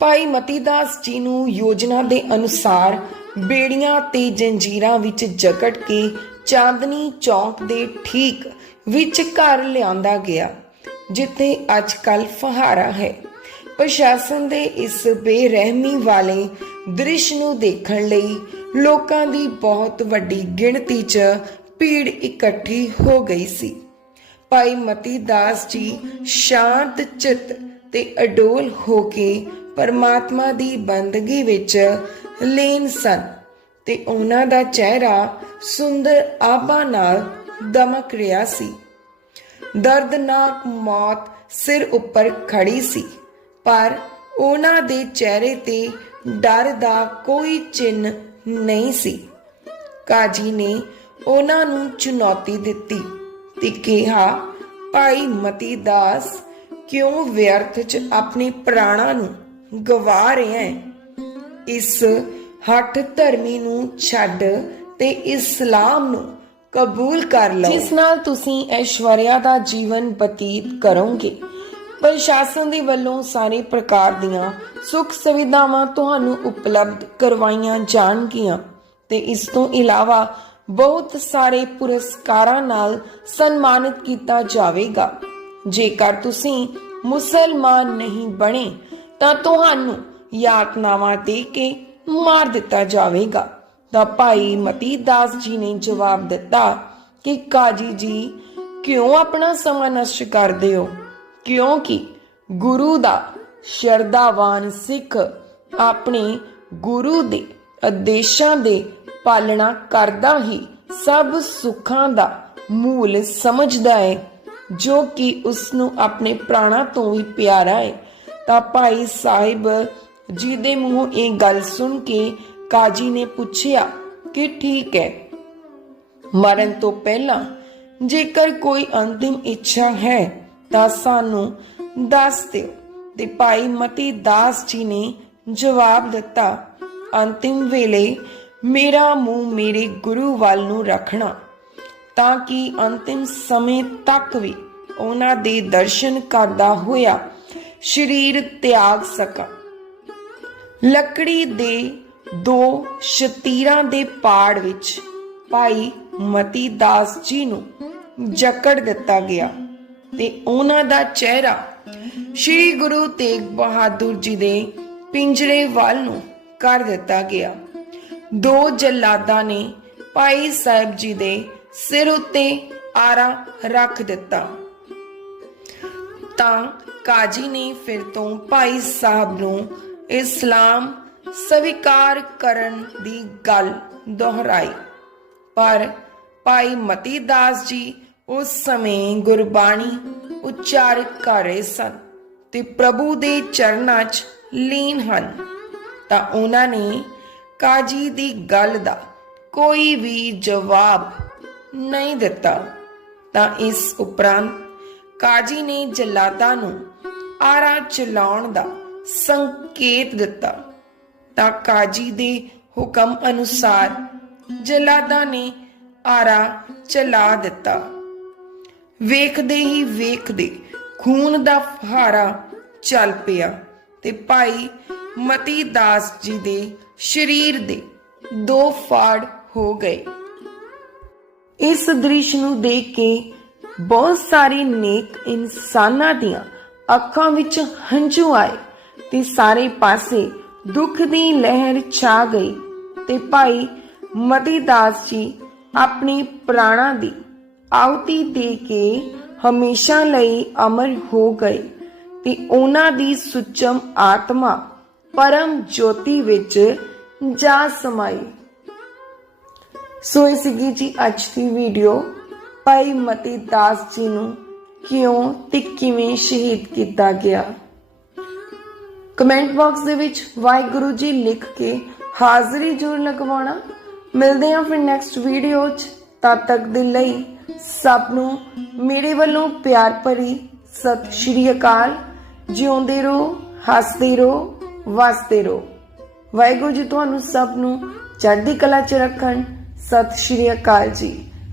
ਭਾਈ ਮਤੀਦਾਸ ਜੀ ਨੂੰ ਯੋਜਨਾ ਦੇ ਅਨੁਸਾਰ ਬੇੜੀਆਂ ਤੇ ਜੰਜੀਰਾਂ ਵਿੱਚ ਜਕੜ ਕੇ ਚਾਂਦਨੀ ਚੌਂਕ ਦੇ ਠੀਕ ਵਿੱਚ ਘਰ ਲਿਆਂਦਾ ਗਿਆ, ਜਿੱਥੇ ਅੱਜ ਕੱਲ ਫਹਾਰਾ ਹੈ। ਪ੍ਰਸ਼ਾਸਨ ਦੇ ਇਸ ਬੇਰਹਿਮੀ ਵਾਲੇ ਦ੍ਰਿਸ਼ ਨੂੰ ਦੇਖਣ ਲਈ ਲੋਕਾਂ ਦੀ ਬਹੁਤ ਵੱਡੀ ਗਿਣਤੀ 'ਚ ਭੀੜ ਇਕੱਠੀ ਹੋ ਗਈ ਸੀ। ਭਾਈ ਮਤੀ ਦਾਸ ਜੀ ਸ਼ਾਂਤ, ਚਿੱਤ ਤੇ ਅਡੋਲ ਹੋ ਕੇ ਪਰਮਾਤਮਾ ਦੀ ਬੰਦਗੀ ਵਿੱਚ ਲੀਨ ਸਨ ਤੇ ਉਹਨਾਂ ਦਾ ਚਿਹਰਾ ਸੁੰਦਰ ਆਭਾ ਨਾਲ ਦਮਕ ਰਿਹਾ ਸੀ। ਦਰਦਨਾਕ ਮੌਤ ਸਿਰ ਉੱਪਰ ਖੜੀ ਸੀ, ਪਰ ਉਹਨਾਂ ਦੇ ਚਿਹਰੇ ਤੇ ਡਰ ਦਾ ਕੋਈ ਚਿੰਨ ਨਹੀਂ ਸੀ। ਕਾਜੀ ਨੇ ਉਹਨਾਂ ਨੂੰ ਚੁਣੌਤੀ ਦਿੱਤੀ ਤੇ ਕਿਹਾ, ਭਾਈ ਮਤੀ ਦਾਸ ਕਿਉਂ ਵਿਅਰਥ ਚ ਆਪਣੇ ਪ੍ਰਾਣਾਂ ਨੂੰ ਗਵਾ ਰਿਹਾ ਹੈ? ਇਸ ਹੱਠ ਧਰਮੀ ਨੂੰ ਛੱਡ ਤੇ ਇਸਲਾਮ ਨੂੰ ਕਬੂਲ ਕਰ ਲਓ। ਜਿਸ ਨਾਲ ਤੁਸੀਂ ਐਸ਼ਵਰਿਆ ਦਾ ਜੀਵਨ ਬਤੀਤ ਕਰੋਗੇ। ਪ੍ਰਸ਼ਾਸਨ ਦੇ ਵੱਲੋਂ ਸਾਰੇ ਪ੍ਰਕਾਰ ਦੀਆਂ ਸੁੱਖ ਸੁਵਿਧਾਵਾਂ ਤੁਹਾਨੂੰ ਉਪਲਬਧ ਕਰਵਾਈਆਂ ਜਾਣਗੀਆਂ ਤੇ ਇਸ ਤੋਂ ਇਲਾਵਾ ਬਹੁਤ ਸਾਰੇ ਪੁਰਸਕਾਰਾਂ ਨਾਲ ਸਨਮਾਨਿਤ ਕੀਤਾ ਜਾਵੇਗਾ। ਜੇਕਰ ਤੁਸੀਂ ਮੁਸਲਮਾਨ ਨਹੀਂ ਬਣੇ, ਤਾਂ ਤੁਹਾਨੂੰ ਯਾਤਨਾਵਾਂ ਦੇ ਕੇ ਮਾਰ ਦਿੱਤਾ ਜਾਵੇਗਾ। ਤਾਂ ਭਾਈ ਮਤੀ ਦਾਸ ਜੀ ਨੇ ਜਵਾਬ ਦਿੱਤਾ ਕਿ, ਕਾਜੀ ਜੀ, ਕਿਉਂ ਆਪਣਾ ਸਮਾਂ ਨਸ਼ਟ ਕਰਦੇ ਹੋ? ਕਿਉਂਕਿ ਗੁਰੂ ਦਾ ਸ਼ਰਧਾਵਾਨ ਸਿੱਖ ਆਪਣੇ ਗੁਰੂ ਦੇ ਆਦੇਸ਼ਾਂ ਦੇ ਪਾਲਣਾ ਕਰਦਾ ਹੀ ਸਭ ਸੁੱਖਾਂ ਦਾ ਮੂਲ ਸਮਝਦਾ ਹੈ। ਜੋ ਕਿ ਉਸ ਨੂੰ ਆਪਣੇ ਪ੍ਰਾਣਾ ਤੋਂ ਵੀ ਪਿਆਰਾ ਹੈ। ਤਾਂ ਭਾਈ ਸਾਹਿਬ ਜੀ ਦੇ ਮੂੰਹੋਂ ਇਹ ਗੱਲ ਸੁਣ ਕੇ ਕਾਜੀ ਨੇ ਪੁੱਛਿਆ ਕਿ ਠੀਕ ਹੈ। ਮਰਨ ਤੋਂ ਪਹਿਲਾਂ ਜੇਕਰ ਕੋਈ ਅੰਤਿਮ ਇੱਛਾ ਹੈ ਤਾਂ ਸਾਨੂੰ ਦੱਸ ਦਿਓ। ਤੇ ਭਾਈ ਮਤੀ ਦਾਸ ਜੀ ਨੇ ਜਵਾਬ ਦਿੱਤਾ, ਅੰਤਿਮ ਵੇਲੇ ਮੇਰਾ ਮੂੰਹ ਮੇਰੇ ਗੁਰੂ ਵੱਲ ਨੂੰ ਰੱਖਣਾ ਤਾਂ ਕਿ ਅੰਤਿਮ ਸਮੇਂ ਤੱਕ ਵੀ ਉਹਨਾਂ ਦੇ ਦਰਸ਼ਨ ਕਰਦਾ ਹੋਇਆ ਸਰੀਰ ਤਿਆਗ ਸਕਾਂ। ਲੱਕੜੀ ਦੇ ਦੋ ਸ਼ਤੀਰਾਂ ਦੇ ਪਾੜ ਵਿੱਚ ਭਾਈ ਮਤੀ ਦਾਸ ਜੀ ਨੂੰ ਜਕੜ ਦਿੱਤਾ ਗਿਆ ਤੇ ਉਹਨਾਂ ਦਾ ਚਿਹਰਾ ਸ੍ਰੀ ਗੁਰੂ ਤੇਗ ਬਹਾਦਰ ਜੀ ਦੇ ਪਿੰਜਰੇ ਵੱਲ ਨੂੰ ਕਰ ਦਿੱਤਾ ਗਿਆ। ਦੋ ਜਲਾਦਾਂ ਨੇ ਭਾਈ ਸਾਹਿਬ ਜੀ ਦੇ ਸਿਰ ਉੱਤੇ ਆਰਾ ਰੱਖ ਦਿੱਤਾ। ਤਾਂ ਕਾਜੀ ਨੇ ਫਿਰ ਤੋਂ ਭਾਈ ਸਾਹਿਬ ਨੂੰ ਇਸਲਾਮ ਸਵੀਕਾਰ ਕਰਨ ਦੀ ਗੱਲ ਦੁਹਰਾਈ। ਪਰ ਭਾਈ ਮਤੀ ਦਾਸ ਜੀ ਉਸ ਸਮੇਂ ਗੁਰਬਾਣੀ ਉਚਾਰਿਤ ਕਰ ਰਹੇ ਸਨ ਤੇ ਪ੍ਰਭੂ ਦੇ ਚਰਨਾਂ 'ਚ ਲੀਨ ਹਨ। ਤਾਂ ਉਹਨਾਂ ਨੇ ਕਾਜੀ ਦੀ ਗੱਲ ਦਾ ਕੋਈ ਵੀ ਜਵਾਬ ਨਹੀਂ ਦਿੱਤਾ। ਤਾਂ ਇਸ ਉਪਰੰਤ ਕਾਜੀ ਨੇ ਜਲਾਦਾਂ ਨੂੰ ਆਰਾ ਚਲਾਉਣ ਦਾ ਸੰਕੇਤ ਦਿੱਤਾ। ਤਾਂ ਕਾਜੀ ਦੇ ਹੁਕਮ ਅਨੁਸਾਰ ਜਲਾਦਾਂ ਨੇ ਆਰਾ ਚਲਾ ਦਿੱਤਾ। ਵੇਖਦੇ ਹੀ ਵੇਖਦੇ ਖੂਨ ਦਾ ਫਹਾਰਾ ਚੱਲ ਪਿਆ ਤੇ ਭਾਈ ਮਤੀ ਦਾਸ ਜੀ ਦੇ ਸਰੀਰ ਦੇ ਦੋ ਫਾੜ ਹੋ ਗਏ। ਇਸ ਦ੍ਰਿਸ਼ ਨੂੰ ਦੇਖ ਕੇ ਬਹੁਤ ਸਾਰੇ ਨੇਕ ਇਨਸਾਨਾਂ ਦੀਆਂ ਅੱਖਾਂ ਵਿੱਚ ਹੰਝੂ ਆਏ ਤੇ ਸਾਰੇ ਪਾਸੇ ਦੁੱਖ ਦੀ ਲਹਿਰ ਛਾ ਗਈ ਤੇ ਭਾਈ ਮਤੀ ਜੀ ਆਪਣੀ ਪ੍ਰਾਣਾਂ ਦੀ ਆਉਤੀ ਦੇ ਕੇ ਹਮੇਸ਼ਾ ਲਈ ਅਮਰ ਹੋ ਗਏ ਤੇ ਉਹਨਾਂ ਦੀ ਸੁਚਮ ਆਤਮਾ ਪਰਮ ਜੋਤੀ ਵਿੱਚ ਜਾ ਸਮਾਈ। ਸੋ ਇਹ ਸੀਗੀ ਜੀ ਅੱਜ ਦੀ ਵੀਡੀਓ ਭਾਈ ਮਤੀ ਦਾਸ ਜੀ ਨੂੰ ਕਿਉਂ ਤੇ ਕਿਵੇਂ ਸ਼ਹੀਦ ਕੀਤਾ ਗਿਆ? ਕਮੈਂਟ ਬਾਕਸ ਦੇ ਵਿੱਚ ਵਾਹਿਗੁਰੂ ਜੀ ਲਿਖ ਕੇ ਹਾਜ਼ਰੀ ਜ਼ਰੂਰ ਲਗਵਾਉਣਾ। ਮਿਲਦੇ ਹਾਂ ਫਿਰ ਨੈਕਸਟ ਵੀਡੀਓ 'ਚ। ਤਦ ਤੱਕ ਦੇ ਲਈ ਸਭ ਨੂੰ ਮੇਰੇ ਵੱਲੋਂ ਪਿਆਰ ਭਰੀ ਸਤਿ ਸ਼੍ਰੀ ਅਕਾਲ। ਜਿਉਂਦੇ ਰਹੋ, ਹੱਸਦੇ ਰਹੋ, ਵਸਦੇ ਰਹੋ। ਵਾਹਿਗੁਰੂ ਜੀ ਤੁਹਾਨੂੰ ਸਭ ਨੂੰ ਚੜ੍ਹਦੀ ਕਲਾ 'ਚ ਰੱਖਣ। ਸਤਿ ਸ਼੍ਰੀ ਅਕਾਲ ਜੀ।